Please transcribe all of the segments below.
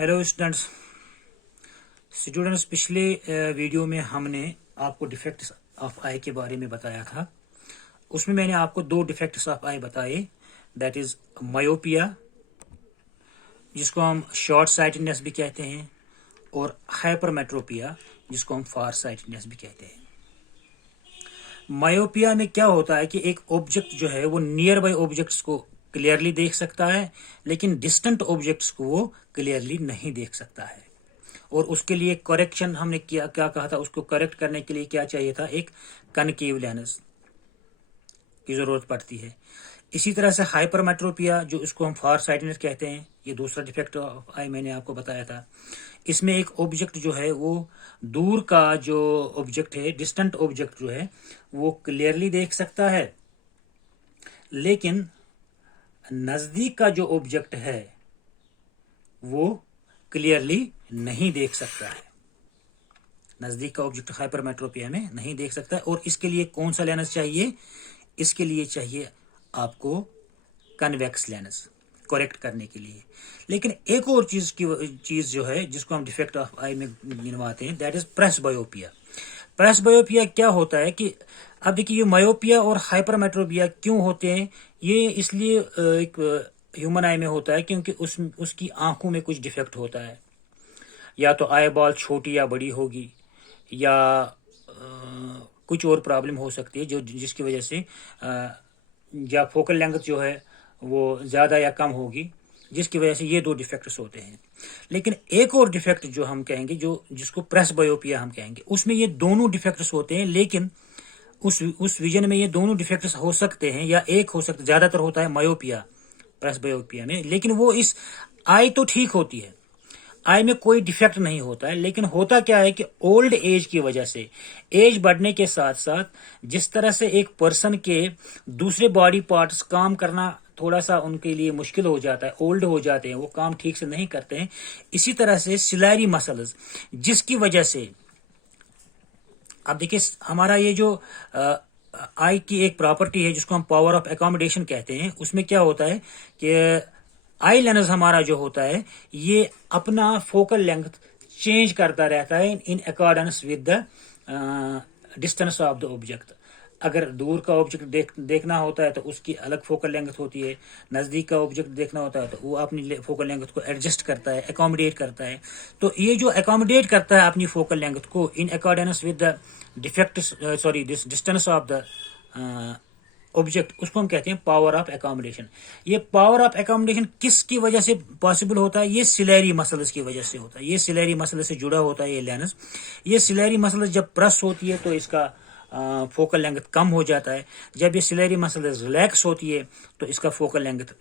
Hello students पिछले video में हमने आपको डिफेक्ट्स ऑफ आई के बारे में बताया था। उसमें मैंने आपको दो डिफेक्ट्स ऑफ आई बताए, दैट इज मायोपिया, जिसको हम शॉर्ट साइटेडनेस भी कहते हैं, और हाइपरमेट्रोपिया, जिसको हम फार साइटेडनेस भी कहते हैं। मायोपिया में क्या होता है कि एक ऑब्जेक्ट जो है वो नियर बाय ऑब्जेक्ट्स को क्लियरली देख सकता है, लेकिन डिस्टेंट ऑब्जेक्ट्स को वो क्लियरली नहीं देख सकता है। और उसके लिए करेक्शन हमने क्या कहा था, उसको करेक्ट करने के लिए क्या चाहिए था, एक कनकेव लेंस की जरूरत पड़ती है। इसी तरह से हाइपरमेट्रोपिया, जो इसको हम फार साइटेडनेस कहते हैं, ये दूसरा डिफेक्ट ऑफ आई मैंने आपको बताया था। इसमें एक ऑब्जेक्ट जो है वो दूर का जो ऑब्जेक्ट है, डिस्टेंट ऑब्जेक्ट जो है वो क्लियरली देख सकता है, लेकिन नजदीक का जो ऑब्जेक्ट है वो क्लियरली नहीं देख सकता है। नजदीक का ऑब्जेक्ट हाइपरमेट्रोपिया में नहीं देख सकता है। और इसके लिए कौन सा लेंस चाहिए? इसके लिए चाहिए आपको कन्वेक्स लेंस करेक्ट करने के लिए। लेकिन एक और चीज जो है जिसको हम डिफेक्ट ऑफ आई में गिनवाते हैं, दैट इज प्रेस बायोपिया। प्रेस बायोपिया क्या होता है कि अब देखिए, ये मायोपिया और हाइपरमेट्रोपिया क्यों होते हैं? ये इसलिए एक ह्यूमन आई में होता है क्योंकि उसकी आंखों में कुछ डिफेक्ट होता है। या तो आई बॉल छोटी या बड़ी होगी, या कुछ और प्रॉब्लम हो सकती है जो जिसकी वजह से या फोकल लेंथ जो है वो ज़्यादा या कम होगी, जिसकी वजह से ये दो डिफेक्ट्स होते हैं। लेकिन एक और डिफेक्ट जो हम कहेंगे, जो जिसको प्रेस बायोपिया हम कहेंगे, उसमें ये दोनों डिफेक्ट्स होते हैं, लेकिन उस विजन में ये दोनों डिफेक्ट्स हो सकते हैं, या एक हो सकता, ज़्यादातर होता है मायोपिया, प्रेस बायोपिया में। लेकिन वो इस आई तो ठीक होती है, आई में कोई डिफेक्ट नहीं होता है, लेकिन होता क्या है कि ओल्ड एज की वजह से, एज बढ़ने के साथ साथ जिस तरह से एक पर्सन के दूसरे बॉडी पार्ट्स काम करना थोड़ा सा उनके लिए मुश्किल हो जाता है, ओल्ड हो जाते हैं, वो काम ठीक से नहीं करते हैं, इसी तरह से सिलेरी मसल्स, जिसकी वजह से अब देखिए, हमारा ये जो आई की एक प्रॉपर्टी है जिसको हम पावर ऑफ एकोमोडेशन कहते हैं, उसमें क्या होता है कि आई लेंस हमारा जो होता है ये अपना फोकल लेंथ चेंज करता रहता है in accordance with the distance of the object. अगर दूर का ऑब्जेक्ट देखना होता है तो उसकी अलग फोकल लेंथ होती है, नज़दीक का ऑब्जेक्ट देखना होता है तो वो अपनी फोकल लेंथ को एडजस्ट करता है, एकोमोडेट करता है। तो ये जो एकोमोडेट करता है अपनी फोकल लेंथ को in accordance with the defect, sorry distance of the object, उसको हम कहते हैं पावर ऑफ एकोमोडेशन। ये पावर ऑफ एकोमोडेशन किसकी वजह से पॉसिबल होता है? ये सिलेरी मसल्स की वजह से होता है। ये सिलेरी मसल से जुड़ा होता है ये लेंस। ये सिलेरी मसल जब प्रेस होती है तो इसका फोकल लेंथ कम हो जाता है। जब ये सिलेरी मसल रिलैक्स होती है तो इसका फोकल लेंथ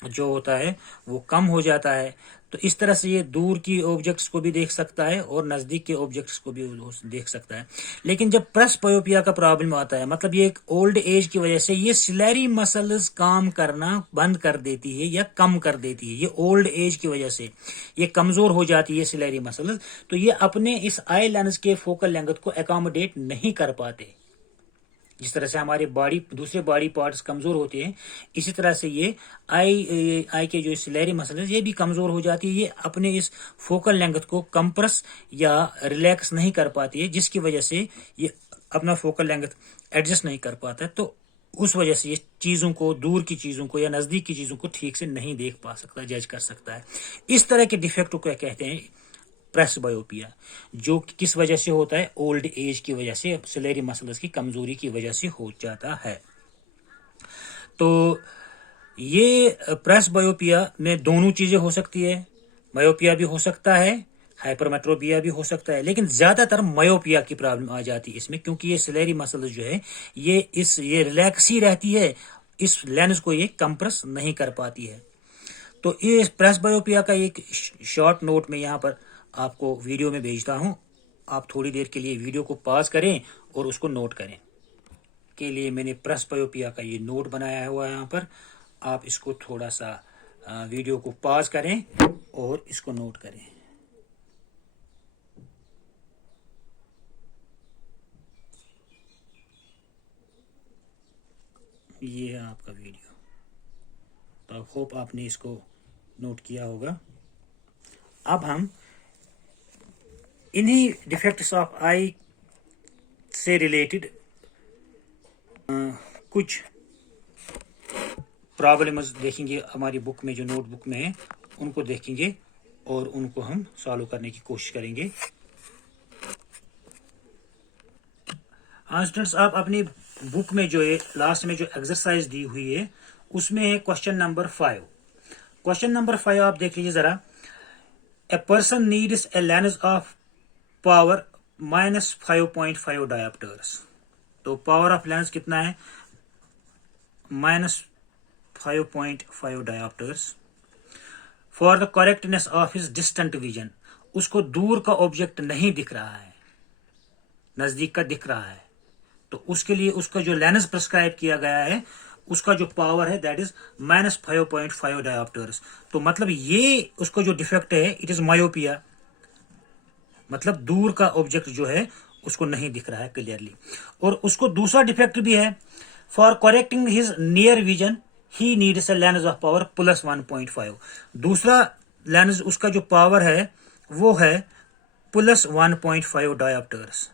जो होता है वो कम हो जाता है। तो इस तरह से ये दूर की ऑब्जेक्ट्स को भी देख सकता है और नज़दीक के ऑब्जेक्ट्स को भी देख सकता है। लेकिन जब प्रेस बायोपिया का प्रॉब्लम आता है, मतलब ये एक ओल्ड एज की वजह से ये सिलेरी मसल्स काम करना बंद कर देती है या कम कर देती है। ये ओल्ड एज की वजह से ये कमज़ोर हो जाती है सिलेरी मसल्स, तो ये अपने इस आई लेंस के फोकल लेंथ को एकोमोडेट नहीं कर पाते। जिस तरह से हमारे बॉडी दूसरे बॉडी पार्ट्स कमजोर होते हैं, इसी तरह से ये आई के जो सिलेरी मसल है ये भी कमजोर हो जाती है। ये अपने इस फोकल लेंथ को कंप्रेस या रिलैक्स नहीं कर पाती है, जिसकी वजह से ये अपना फोकल लेंथ एडजस्ट नहीं कर पाता है। तो उस वजह से ये चीज़ों को, दूर की चीज़ों को या नज़दीक की चीज़ों को ठीक से नहीं देख पा सकता, जज कर सकता है। इस तरह के डिफेक्ट को क्या कहते हैं? प्रेस बायोपिया। जो किस वजह से होता है? ओल्ड एज की वजह से, सिलेरी मसल्स की कमजोरी की वजह से हो जाता है। तो ये प्रेस बायोपिया में दोनों चीजें हो सकती है, मायोपिया भी हो सकता है, हाइपरमेट्रोपिया भी हो सकता है, लेकिन ज्यादातर मायोपिया की प्रॉब्लम आ जाती है इसमें, क्योंकि ये सिलेरी मसल्स जो है ये रिलैक्स ही रहती है, इस लेंस को ये कंप्रेस नहीं कर पाती है। तो ये प्रेस बायोपिया का एक शॉर्ट नोट में यहाँ पर आपको वीडियो में भेजता हूँ। आप थोड़ी देर के लिए वीडियो को पॉज करें और उसको नोट करें। के लिए मैंने प्रेस बायोपिया का ये नोट बनाया हुआ है यहाँ पर। आप इसको थोड़ा सा वीडियो को पॉज करें और इसको नोट करें। ये है आपका वीडियो। तो आई होप आपने इसको नोट किया होगा। अब हम इन्हीं डिफेक्ट्स ऑफ आई से रिलेटेड कुछ प्रॉब्लम्स देखेंगे, हमारी बुक में जो नोटबुक में है उनको देखेंगे और उनको हम सॉल्व करने की कोशिश करेंगे। हाँ स्टूडेंट्स, आप अपनी बुक में जो है लास्ट में जो एक्सरसाइज दी हुई है उसमें है क्वेश्चन नंबर 5। क्वेश्चन नंबर 5 आप देख लीजिए जरा। A person needs a lens of power -5.5 dioptres. तो पावर ऑफ लेंस कितना है? -5.5 dioptres for the correctness of his distant vision. उसको दूर का ऑब्जेक्ट नहीं दिख रहा है, नजदीक का दिख रहा है, तो उसके लिए उसका जो लेंस प्रिस्क्राइब किया गया है उसका जो पावर है दैट इज -5.5 डायोप्टर्स। तो मतलब ये उसका जो डिफेक्ट है इट इज मायोपिया, मतलब दूर का ऑब्जेक्ट जो है उसको नहीं दिख रहा है क्लियरली। और उसको दूसरा डिफेक्ट भी है, for correcting his near vision he needs a lens of power +1.5। दूसरा लेंस उसका जो पावर है वो है +1.5 डायोप्टर्स।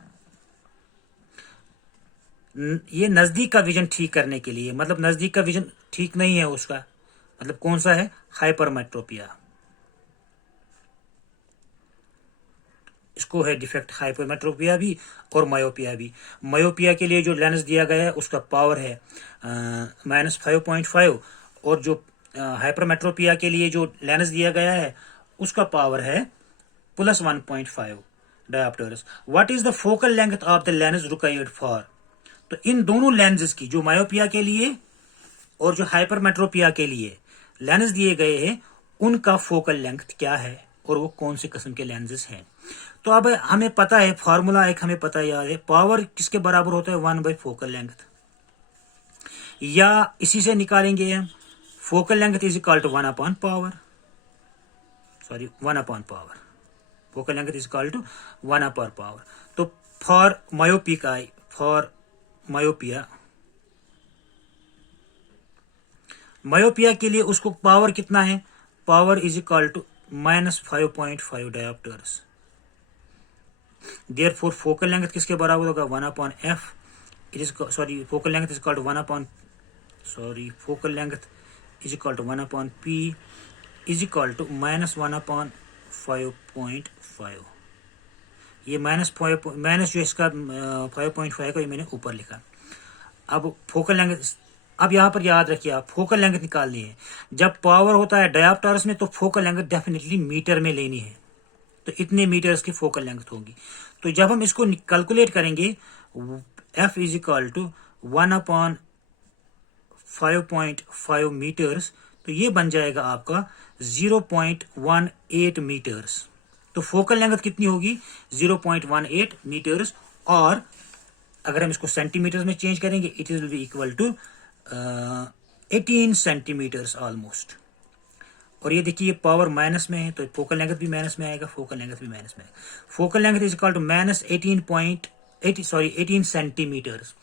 ये नजदीक का विजन ठीक करने के लिए, मतलब नजदीक का विजन ठीक नहीं है उसका, मतलब कौन सा है? हाइपरमेट्रोपिया। इसको है डिफेक्ट हाइपरमेट्रोपिया भी और मायोपिया भी। मायोपिया के लिए जो लेंस दिया गया है उसका पावर है -5.5 और जो हाइपरमेट्रोपिया के लिए जो लेंस दिया गया है उसका पावर है +1.5 dioptres. What is the focal length of the lens required for? तो इन दोनों लेंसेज की, जो मायोपिया के लिए और जो हाइपरमेट्रोपिया के लिए लेंस दिए गए हैं, उनका फोकल लेंथ क्या है और वो कौन से किस्म के लेंसेज हैं। तो अब हमें पता है फॉर्मूला एक हमें पता है, पावर किसके बराबर होता है? 1 / फोकल लेंथ। या इसी से निकालेंगे हम focal length is equal to 1/पावर, focal length is equal to 1/पावर। तो for myopic eye, for myopia के लिए उसको पावर कितना है? Power is equal to -5.5 dioptres. Therefore focal length किसके बराबर होगा? 1/f। It is focal length is equal to focal length is equal to 1/p is equal to -1/5.5। ये minus जो इसका 5.5 का ये मैंने ऊपर लिखा। अब फोकल लेंथ, अब यहाँ पर याद रखिए आप फोकल लेंथ निकालनी है। जब पावर होता है डायोप्टर्स में तो फोकल लेंथ डेफिनेटली मीटर में लेनी है, तो इतने मीटर्स की फोकल लेंथ होगी। तो जब हम इसको कैलकुलेट करेंगे f is equal to 1/5.5 metres, तो ये बन जाएगा आपका 0.18 मीटर्स। तो फोकल लेंथ कितनी होगी? 0.18 मीटर्स। और अगर हम इसको सेंटीमीटर्स में चेंज करेंगे it will be equal to 18 centimetres almost. और ये देखिए पावर माइनस में है तो फोकल लेंथ भी माइनस में आएगा, फोकल लेंथ भी माइनस में आएगा। Focal length is equal to -18 centimetres.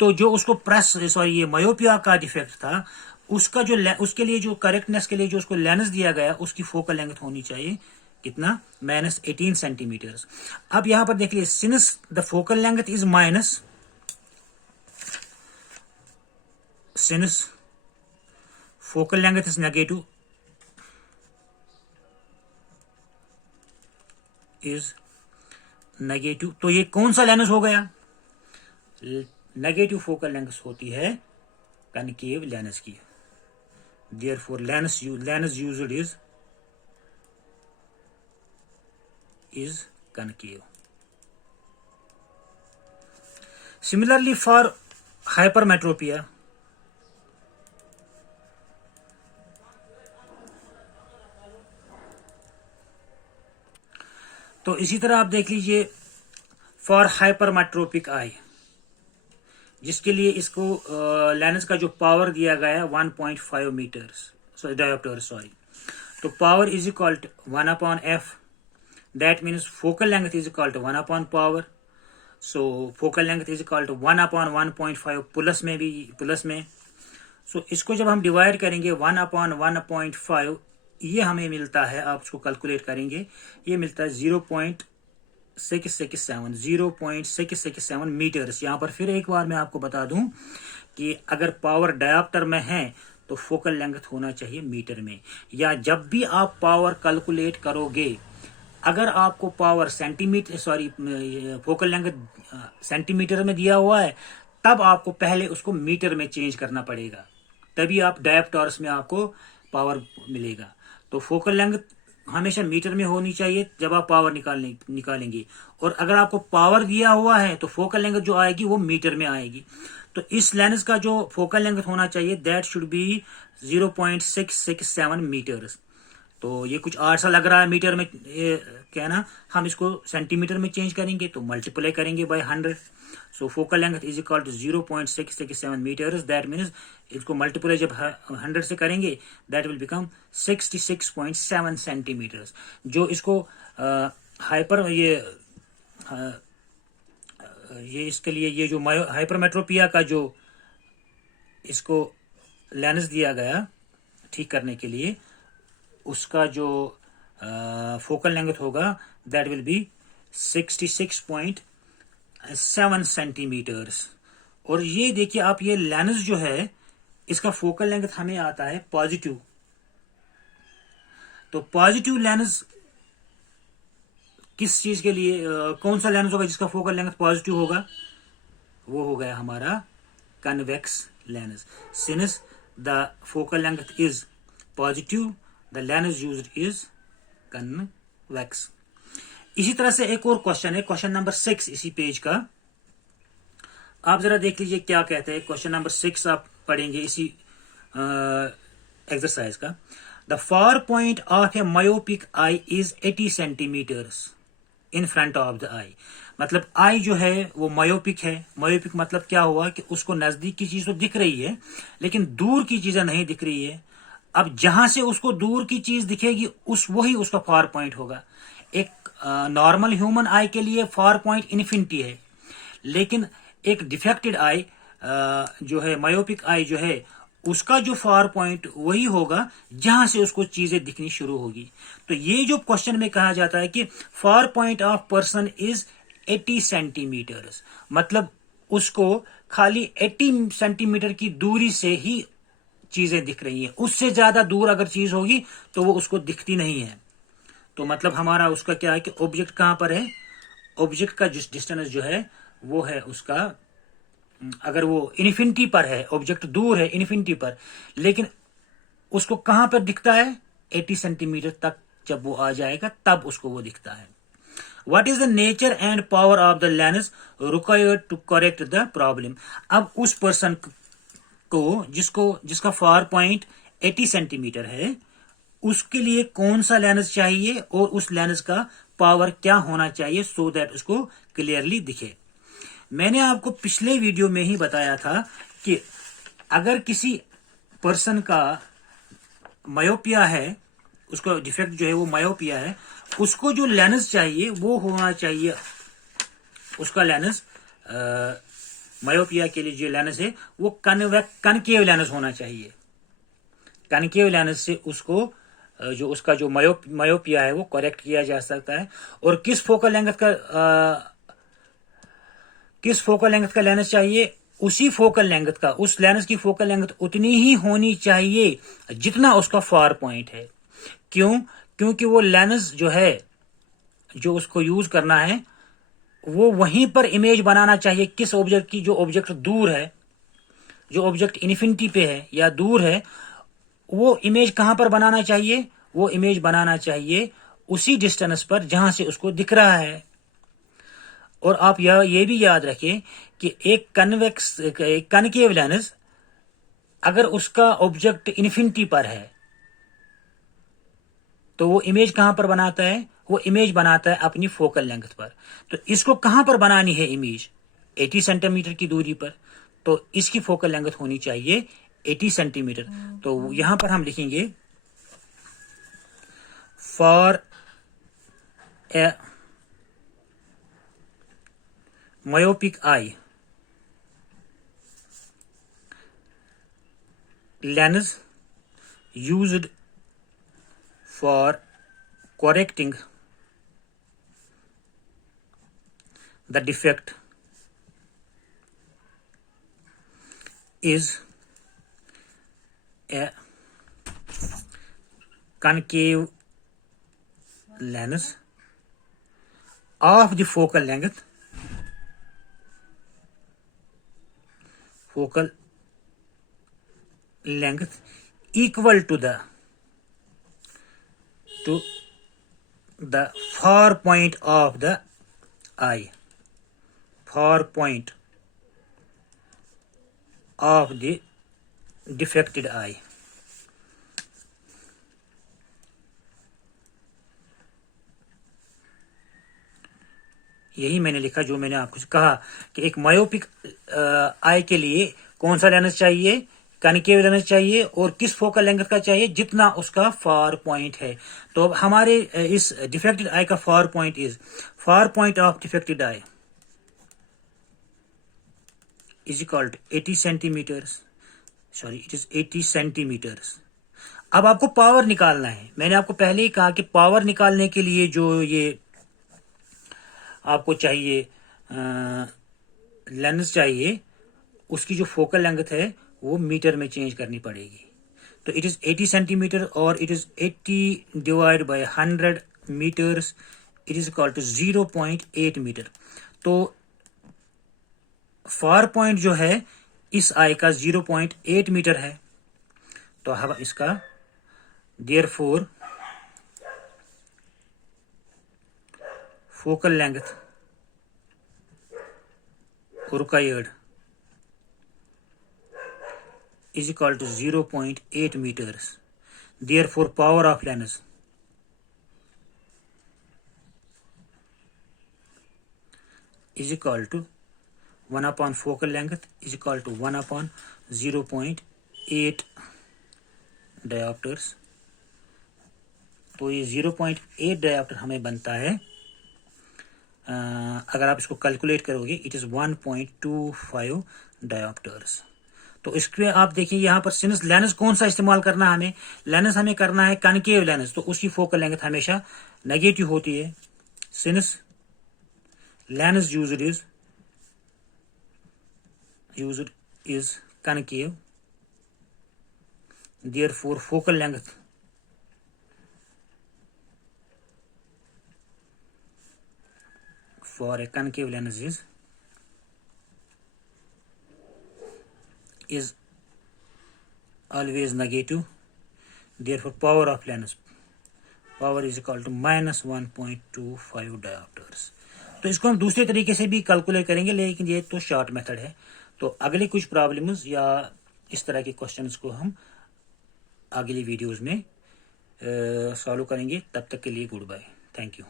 तो जो उसको ये मायोपिया का डिफेक्ट था उसका जो उसके लिए जो करेक्टनेस के लिए जो उसको लेंस दिया गया उसकी फोकल लेंथ होनी चाहिए कितना? -18 सेंटीमीटर्स। अब यहां पर देख लीजिए, since the focal length is since focal length is negative तो ये कौन सा लेंस हो गया? नेगेटिव फोकल लेंथ होती है कनकेव लेंस की। Therefore lens used is concave. Similarly for hypermetropia, तो इसी तरह आप देख लीजिए फॉर हाइपरमेट्रोपिक आई, जिसके लिए इसको लेंस का जो पावर दिया गया है 1.5 मीटर्स डायोप्टर तो power is equal to 1/f। That means focal length is equal to 1/power. So focal length is equal to 1/1.5 plus में भी प्लस में। So इसको जब हम डिवाइड करेंगे 1/1.5 ये हमें मिलता है, आप उसको कैलकुलेट करेंगे, ये मिलता है 0.667 मीटर्स। यहाँ पर फिर एक बार मैं आपको बता दूं कि अगर पावर डायोप्टर में है तो फोकल लेंथ होना चाहिए मीटर में, या जब भी आप पावर कैलकुलेट करोगे, अगर आपको power centimetre focal length centimetre में दिया हुआ है, तब आपको पहले उसको मीटर में चेंज करना पड़ेगा, तभी आप डायोप्टर्स में आपको पावर मिलेगा। तो फोकल लेंथ हमेशा मीटर में होनी चाहिए जब आप पावर निकालेंगे, और अगर आपको पावर दिया हुआ है तो फोकल लेंथ जो आएगी वो मीटर में आएगी। तो इस लेंस का जो फोकल लेंथ होना चाहिए दैट शुड बी 0.667 मीटर्स। तो ये कुछ आठ सा लग रहा है मीटर में कहना, हम इसको सेंटीमीटर में चेंज करेंगे तो मल्टीप्लाई करेंगे by 100। So focal length is equal to 0.667 metres. That means इसको मल्टीप्लाई जब 100 से करेंगे दैट विल बिकम 66.7 सेंटीमीटर्स। जो इसको हाइपर ये इसके लिए ये जो हाइपरमेट्रोपिया का जो इसको लेंस दिया गया ठीक करने के लिए, उसका जो फोकल लेंथ होगा दैट विल बी 66.7 सेंटीमीटर्स। और ये देखिए आप, ये लेंस जो है इसका फोकल लेंथ हमें आता है पॉजिटिव। तो पॉजिटिव लेंस किस चीज के लिए, कौन सा लेंस होगा जिसका फोकल लेंथ पॉजिटिव होगा? वो हो गया हमारा convex lens. Since the focal length is positive, the lens used is convex. इसी तरह से एक और क्वेश्चन है, क्वेश्चन नंबर 6 इसी पेज का। आप जरा देख लीजिए क्या कहते हैं। क्वेश्चन नंबर 6 आप पढ़ेंगे इसी एक्सरसाइज का। The far point of a myopic eye is 80 centimetres in front of the eye. मतलब आई जो है वो मायोपिक है। मायोपिक मतलब क्या हुआ कि उसको नजदीक की चीज तो दिख रही है लेकिन दूर की चीजें नहीं दिख रही है। अब जहां से उसको दूर की चीज दिखेगी वही उसका फार पॉइंट होगा। एक नॉर्मल ह्यूमन आई के लिए फार पॉइंट इन्फिनिटी है, लेकिन एक डिफेक्टेड आई जो है, मायोपिक आई जो है, उसका जो फार पॉइंट वही होगा जहां से उसको चीजें दिखनी शुरू होगी। तो ये जो क्वेश्चन में कहा जाता है कि far point of person is 80 centimetres, मतलब उसको खाली 80 सेंटीमीटर की दूरी से ही चीजें दिख रही हैं। उससे ज्यादा दूर अगर चीज होगी तो वो उसको दिखती नहीं है। तो मतलब हमारा उसका क्या है कि ऑब्जेक्ट कहां पर है, ऑब्जेक्ट का जिस डिस्टेंस जो है वो है उसका, अगर वो इन्फिनिटी पर है, ऑब्जेक्ट दूर है इन्फिनिटी पर, लेकिन उसको कहां पर दिखता है, 80 सेंटीमीटर तक जब वो आ जाएगा तब उसको वो दिखता है। What is the nature and power of the lens required to correct the problem? अब उस पर्सन को जिसका फार पॉइंट 80 सेंटीमीटर है, उसके लिए कौन सा लेंस चाहिए और उस लेंस का पावर क्या होना चाहिए सो दैट उसको क्लियरली दिखे। मैंने आपको पिछले वीडियो में ही बताया था कि अगर किसी पर्सन का मायोपिया है, उसका डिफेक्ट जो है वो मायोपिया है, उसको जो लेंस चाहिए वो होना चाहिए, उसका लेंस मायोपिया के लिए जो लेंस है वो कनकेव लेंस होना चाहिए। कनकेव लेंस से उसको जो उसका जो मायोपिया है वो करेक्ट किया जा सकता है। और किस फोकल लेंथ का लेंस चाहिए, उसी फोकल लेंथ का, उस लेंस की फोकल लेंथ उतनी ही होनी चाहिए जितना उसका फार पॉइंट है। क्यों? क्योंकि वो लेंस जो है जो उसको यूज करना है वो वहीं पर इमेज बनाना चाहिए किस ऑब्जेक्ट की, जो ऑब्जेक्ट दूर है, जो ऑब्जेक्ट इन्फिनिटी पे है या दूर है, वो इमेज कहां पर बनाना चाहिए, वो इमेज बनाना चाहिए उसी डिस्टेंस पर जहां से उसको दिख रहा है। और आप ये भी याद रखें कि एक कनकेव लेंस अगर उसका ऑब्जेक्ट इन्फिनिटी पर है तो वो इमेज कहां पर बनाता है, वो इमेज बनाता है अपनी फोकल लेंथ पर। तो इसको कहां पर बनानी है इमेज, 80 सेंटीमीटर की दूरी पर, तो इसकी फोकल लेंथ होनी चाहिए 80 सेंटीमीटर। तो यहां पर हम लिखेंगे for a myopic eye lens used for correcting the defect is a concave lens of the focal length equal to the far point of the eye, far point of the defected eye. यही मैंने लिखा जो मैंने आपको कहा कि एक myopic eye के लिए कौन सा लेंस चाहिए, कनकेव लेंस चाहिए, और किस फोकल लेंथ का चाहिए, जितना उसका फार पॉइंट है। तो अब हमारे इस डिफेक्टेड आई का far point of defected eye is equal to 80 centimetres, sorry it is 80 centimetres. अब आपको पावर निकालना है। मैंने आपको पहले ही कहा कि पावर निकालने के लिए जो ये आपको चाहिए लेंस चाहिए, उसकी जो फोकल लेंथ है वो मीटर में चेंज करनी पड़ेगी। तो इट इज 80 सेंटीमीटर और it is 80 divide by 100 metres, it is equal to 0.8 metre. तो फार पॉइंट जो है इस आई का 0.8 मीटर है। तो हम इसका therefore focal length required is equal to 0.8 meters. Therefore, power of lens is equal to 1 upon focal length is equal to 1 upon 0.8 diopters. तो ये 0.8 डायोप्टर हमें बनता है। अगर आप इसको कैलकुलेट करोगे इट इज 1.25 डायोप्टर्स। तो इसके आप देखिए यहाँ पर सिंस लेंस कौन सा इस्तेमाल करना है हमें, लेंस हमें करना है कनकेव लेंस, तो उसकी फोकल लेंथ हमेशा नेगेटिव होती है। Since lens used is concave, therefore focal length for a concave lens is always negative. Therefore, power of lens is equal to minus 1.25 diopters. तो इसको हम दूसरे तरीके से भी कैलकुलेट करेंगे, लेकिन ये तो शॉर्ट मेथड है। तो अगले कुछ प्रॉब्लम्स या इस तरह के क्वेश्चंस को हम अगली वीडियोस में सॉल्व करेंगे। तब तक के लिए गुड बाय, थैंक यू।